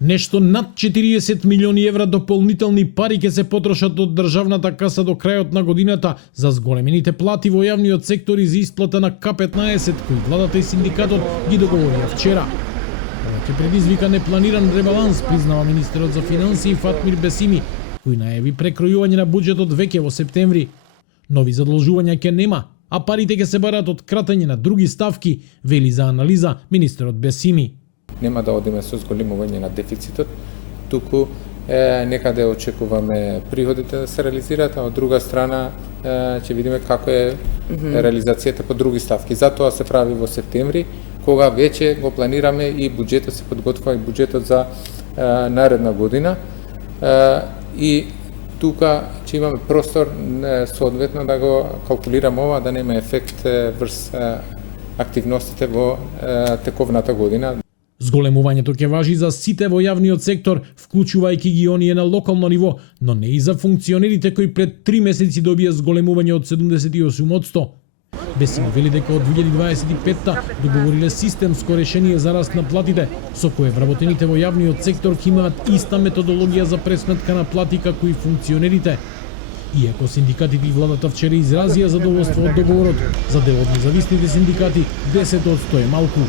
Нешто над 40 милиони евра дополнителни пари ќе се потрошат од државната каса до крајот на годината за зголемените плати во јавниот сектор и за исплата на К15, кои владата и синдикатот ги договорија вчера. Ова ќе предизвика непланиран ребаланс, признава министерот за финансии Фатмир Бесими, кој најави прекројување на буџетот веќе во септември. Нови задолжувања ќе нема, а парите ќе се барат од кратење на други ставки, вели за анализа министерот Бесими. Нема да одиме со зголемување на дефицитот, туку некаде очекуваме приходите да се реализираат, а од друга страна ќе видиме како е реализацијата по други ставки. Затоа се прави во септември, кога веќе го планираме и буџетот, се подготвува и буџетот за наредна година. И тука ќе имаме простор соодветно да го калкулираме ова, да нема ефект врз активностите во тековната година. Зголемувањето ќе важи за сите во јавниот сектор, вклучувајќи ги оние на локално ниво, но не и за функционерите кои пред 3 месеци добија зголемување од 78%. Бесими вели дека од 2025-та договориле системско решение за раст на платите, со кое вработените во јавниот сектор ќе имаат иста методологија за пресметка на плати како и функционерите. Иако синдикатите и владата вчера изразија задоволство од договорот, за дел од независните синдикати 10% е малку.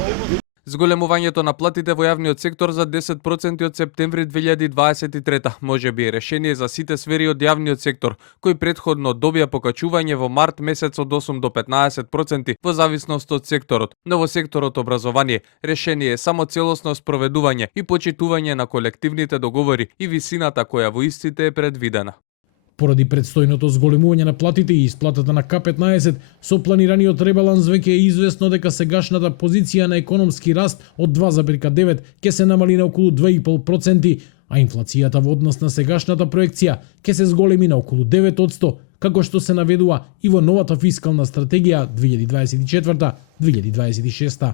Зголемувањето на платите во јавниот сектор за 10% од септември 2023 може би е решение за сите сфери од јавниот сектор, кој претходно добија покачување во март месец од 8 до 15% во зависност од секторот. Но во секторот образование решение е само целосно спроведување и почитување на колективните договори и висината која во истите е предвидена. Поради предстојното зголемување на платите и исплатата на К15, со планираниот ребаланс веќе е известно дека сегашната позиција на економски раст од 2,9 ќе се намали на околу 2,5%, а инфлацијата во однос на сегашната проекција ќе се зголеми на околу 9%, како што се наведува и во новата фискална стратегија 2024-2026.